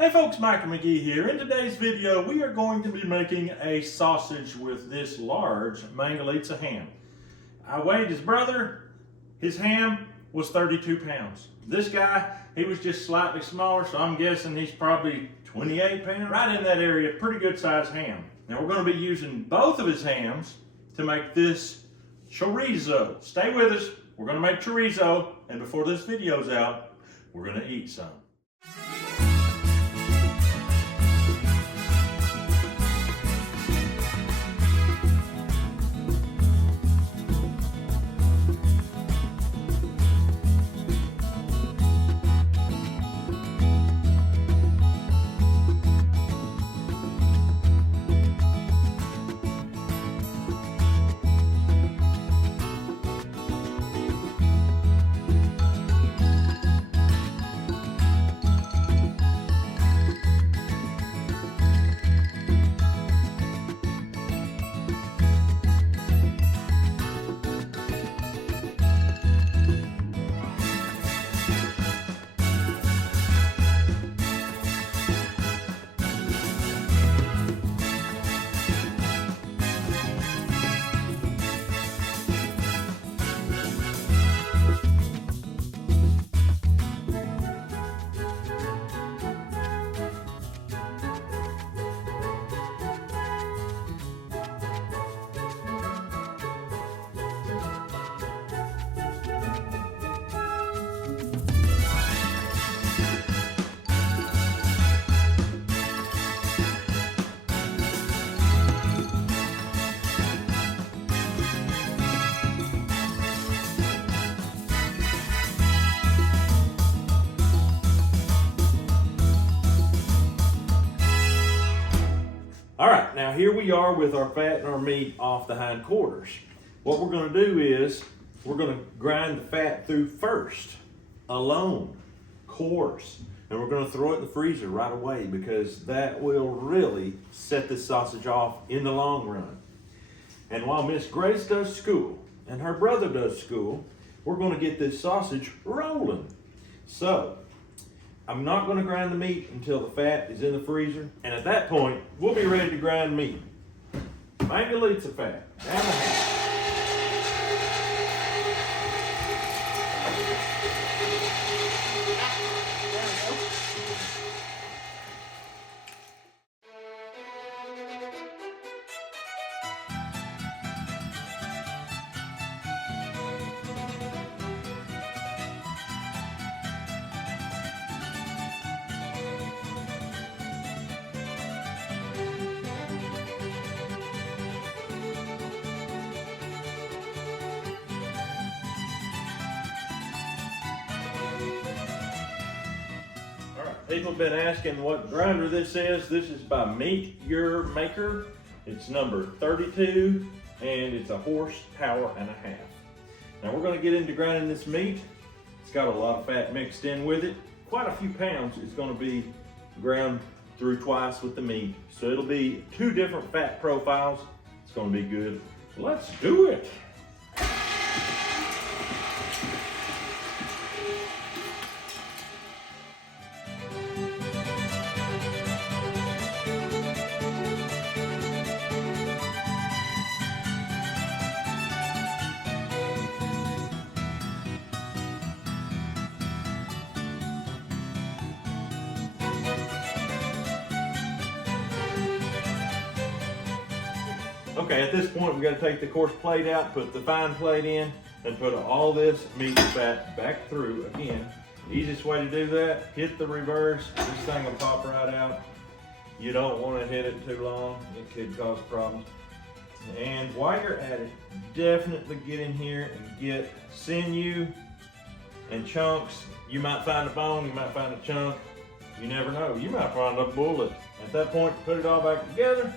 Hey folks, Mike and McGee here. In today's video, we are going to be making a sausage with this large Mangalitsa ham. I weighed his brother. His ham was 32 pounds. This guy, he was just slightly smaller, so I'm guessing he's probably 28 pounds. Right in that area, pretty good sized ham. Now we're going to be using both of his hams to make this chorizo. Stay with us. We're going to make chorizo, and before this video's out, we're going to eat some. Alright, now here we are with our fat and our meat off the hindquarters. What we're going to do is, we're going to grind the fat through first, alone, coarse. And we're going to throw it in the freezer right away because that will really set this sausage off in the long run. And while Miss Grace does school and her brother does school, we're going to get this sausage rolling. So, I'm not going to grind the meat until the fat is in the freezer, and at that point, we'll be ready to grind meat. Mangalitsa fat, down the half. People have been asking what grinder this is. This is by Meat Your Maker. It's number 32 and it's a horsepower and a half. Now we're going to get into grinding this meat. It's got a lot of fat mixed in with it. Quite a few pounds is going to be ground through twice with the meat. So it'll be two different fat profiles. It's going to be good. Let's do it. Okay, at this point we've got to take the coarse plate out, put the fine plate in, and put all this meat fat back through again. The easiest way to do that, hit the reverse. This thing will pop right out. You don't want to hit it too long. It could cause problems. And while you're at it, definitely get in here and get sinew and chunks. You might find a bone, you might find a chunk. You never know. You might find a bullet. At that point, put it all back together,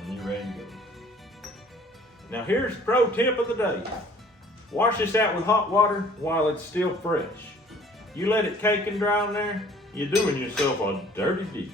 and you're ready to go. Now here's the pro tip of the day. Wash this out with hot water while it's still fresh. You let it cake and dry in there, you're doing yourself a dirty deed.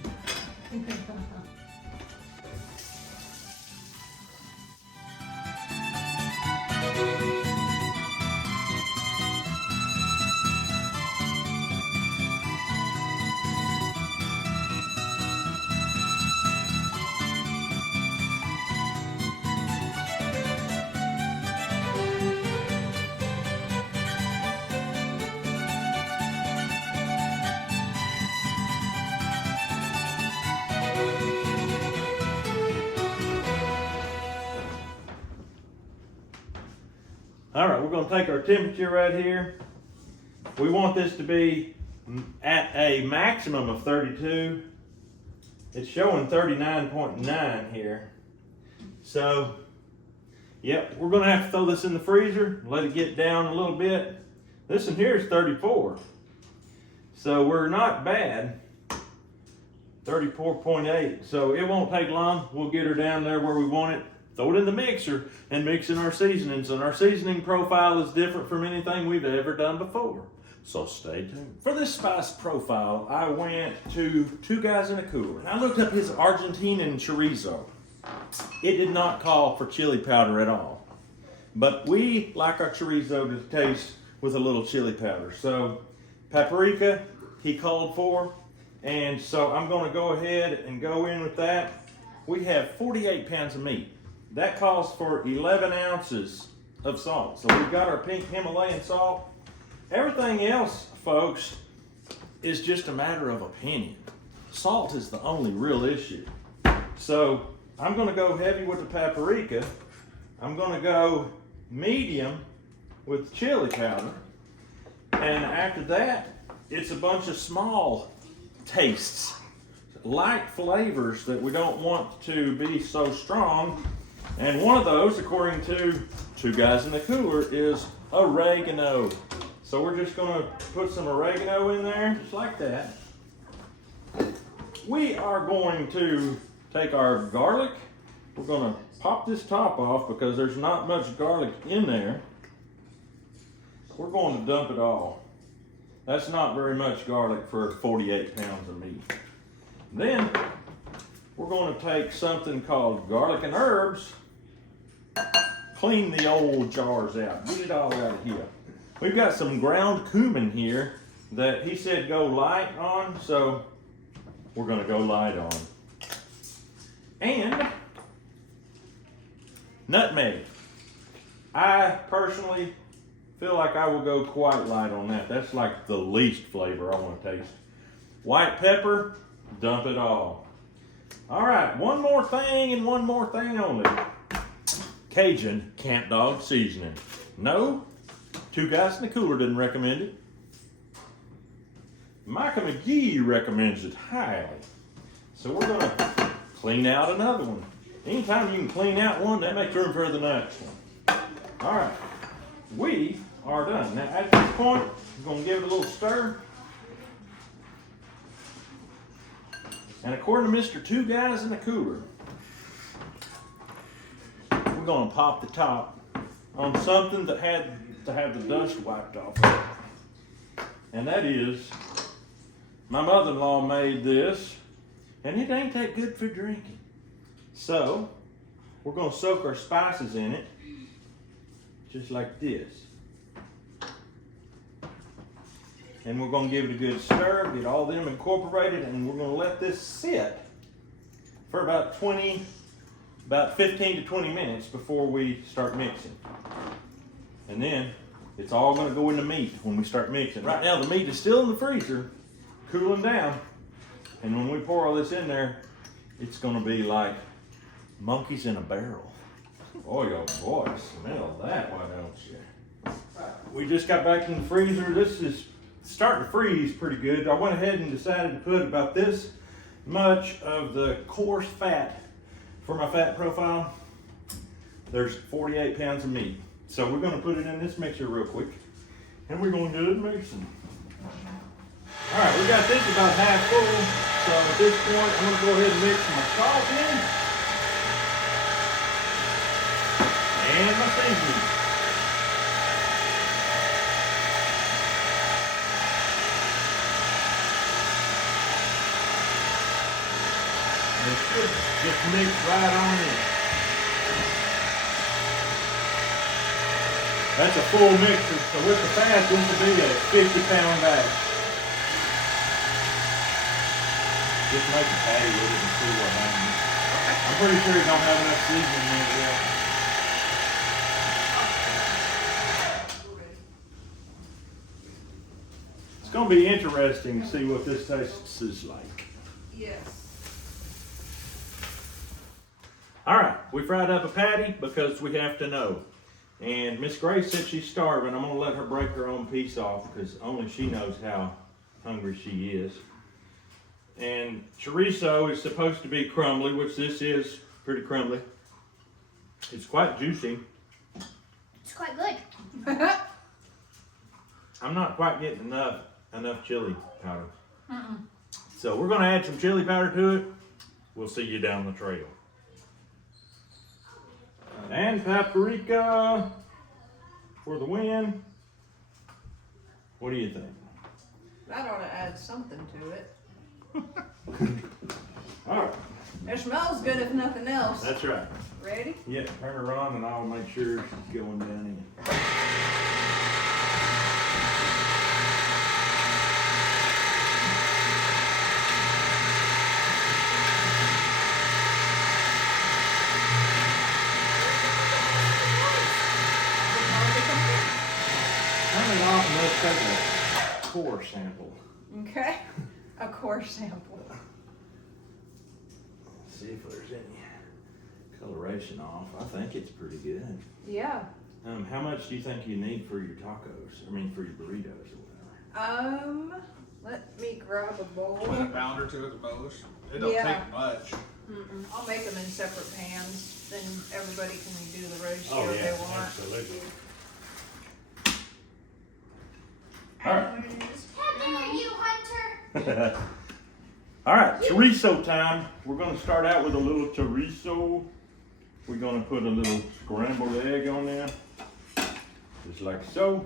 All right, we're gonna take our temperature right here. We want this to be at a maximum of 32. It's showing 39.9 here. So, yep, we're gonna have to throw this in the freezer, let it get down a little bit. This one here is 34. So we're not bad. 34.8. So it won't take long. We'll get her down there where we want it. Throw it in the mixer and mix in our seasonings. And our seasoning profile is different from anything we've ever done before. So stay tuned. For this spice profile, I went to Two Guys in a Cooler. And I looked up his Argentinian chorizo. It did not call for chili powder at all. But we like our chorizo to taste with a little chili powder. So paprika, he called for. And so I'm gonna go ahead and go in with that. We have 48 pounds of meat. That calls for 11 ounces of salt. So we've got our pink Himalayan salt. Everything else, folks, is just a matter of opinion. Salt is the only real issue. So I'm gonna go heavy with the paprika. I'm gonna go medium with chili powder. And after that, it's a bunch of small tastes, light flavors that we don't want to be so strong. And one of those, according to Two Guys in the Cooler, is oregano. So we're just gonna put some oregano in there, just like that. We are going to take our garlic. We're gonna pop this top off because there's not much garlic in there. We're going to dump it all. That's not very much garlic for 48 pounds of meat. Then we're going to take something called garlic and herbs, clean the old jars out, get it all out of here. We've got some ground cumin here that he said go light on, so we're going to go light on. And nutmeg. I personally feel like I will go quite light on that. That's like the least flavor I want to taste. White pepper, dump it all. All right, one more thing and one more thing only. Cajun Camp Dog seasoning. No, Two Guys in the Cooler didn't recommend it. Micah McGie recommends it highly. So we're gonna clean out another one. Anytime you can clean out one, that makes room for the next one. All right, we are done. Now at this point, we're gonna give it a little stir. And according to Mr. Two Guys in the Cooler, we're gonna pop the top on something that had to have the dust wiped off of it. And that is, my mother-in-law made this, and it ain't that good for drinking. So, we're gonna soak our spices in it, just like this. And we're gonna give it a good stir, get all them incorporated, and we're gonna let this sit for about 15 to 20 minutes before we start mixing. And then it's all gonna go in the meat when we start mixing. Right now the meat is still in the freezer, cooling down. And when we pour all this in there, it's gonna be like monkeys in a barrel. Oh, yo, boy, smell that, why don't you? We just got back in the freezer. This is starting to freeze pretty good. I went ahead and decided to put about this much of the coarse fat for my fat profile. There's 48 pounds of meat. So we're gonna put it in this mixer real quick, and we're gonna do it mixing. All right, we got this about half full. So at this point, I'm gonna go ahead and mix my salt in and my seasoning. And it should just mix right on in. That's a full mixer, so with the fat, this will be a 50-pound bag. Just make a patty with it and see what happens. I'm pretty sure you don't have enough seasoning in it yet. It's going to be interesting to see what this tastes like. Yes. All right, we fried up a patty because we have to know. And Miss Grace said she's starving. I'm gonna let her break her own piece off because only she knows how hungry she is. And chorizo is supposed to be crumbly, which this is pretty crumbly. It's quite juicy. It's quite good. I'm not quite getting enough chili powder. So we're gonna add some chili powder to it. We'll see you down the trail. And paprika for the win. What do you think? That ought to add something to it. All right. It smells good if nothing else. That's right. Ready? Yeah, turn her on and I'll make sure she's going down in. Turn it off and let's take a core sample. Okay. A core sample. See if there's any coloration off. I think it's pretty good. Yeah. How much do you think you need for your tacos? I mean, for your burritos or whatever. Let me grab a bowl. Put a pound or two at the most. It don't Yeah. take much. I'll make them in separate pans. Then everybody can do the ratio they want. absolutely. I know what it is. Come here, you hunter. All right, chorizo time. We're gonna start out with a little chorizo. We're gonna put a little scrambled egg on there, just like so.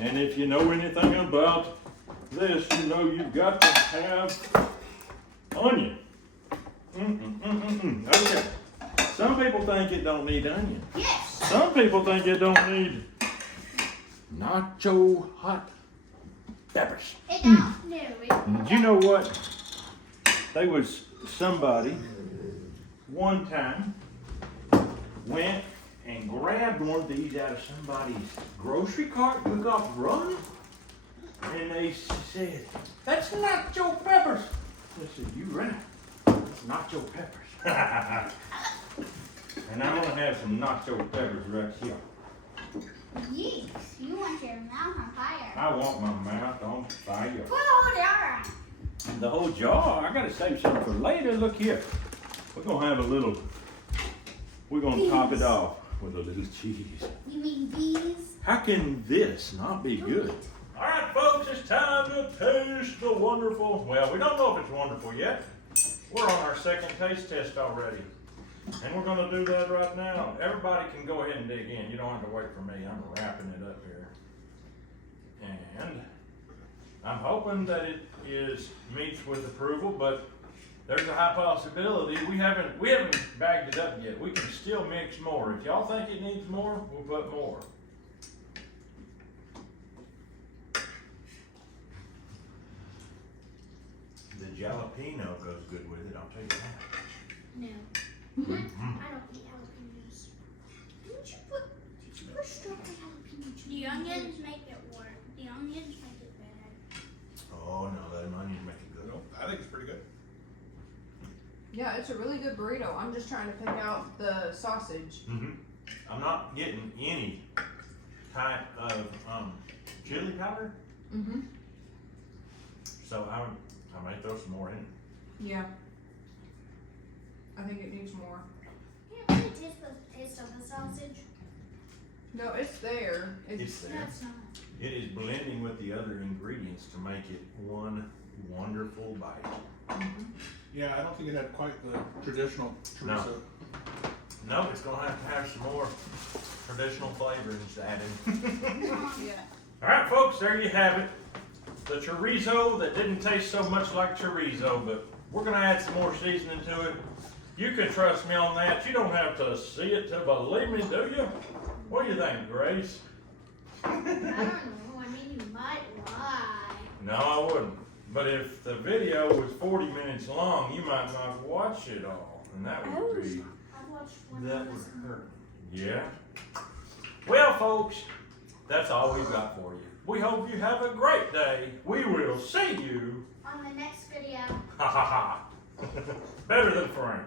And if you know anything about this, you know you've got to have onion. Okay. Some people think it don't need onion. Yes. Some people think it don't need nacho hot peppers. It don't. No, it And you know what? There was somebody one time went and grabbed one of these out of somebody's grocery cart, took off running, and they said, "That's nacho peppers." I said, "You right. It's nacho peppers." And I'm gonna have some nacho peppers right here. Yes. You want your mouth on fire. I want my mouth on fire. Put the whole jar on. The whole jar. I gotta save something for later. Look here. We're gonna have a little. We're gonna top it off with a little cheese. You mean bees? How can this not be good? All right, folks, it's time to taste the wonderful. Well, we don't know if it's wonderful yet. We're on our second taste test already. And we're gonna do that right now. Everybody can go ahead and dig in. You don't have to wait for me. I'm wrapping it up here. And I'm hoping that it meets with approval, but there's a high possibility. We haven't bagged it up yet. We can still mix more. If y'all think it needs more, we'll put more. The jalapeno goes good with it, I'll tell you that. No. I don't eat jalapenos. Did you put strawberry jalapeno? The onions make it work. The onions make it bad. Oh no, that onion make it good. Nope, I think it's pretty good. Yeah, it's a really good burrito. I'm just trying to pick out the sausage. I'm not getting any type of chili powder, so I may throw some more in. Yeah. I think it needs more. You can't really taste the taste of the sausage. No, it's there. It's there. No, it's not. It is blending with the other ingredients to make it one wonderful bite. Yeah, I don't think it had quite the traditional chorizo. No, it's gonna have to have some more traditional flavorings added. Yeah. All right, folks, there you have it. The chorizo that didn't taste so much like chorizo, but we're gonna add some more seasoning to it. You can trust me on that. You don't have to see it to believe me, do you? What do you think, Grace? I don't know. I mean, you might lie. No, I wouldn't. But if the video was 40 minutes long, you might not watch it all, and that would be I've watched one that of would this. hurt. Yeah. Well, folks, that's all we've got for you. We hope you have a great day. We will see you. On the next video. Ha ha ha. Better than Frank.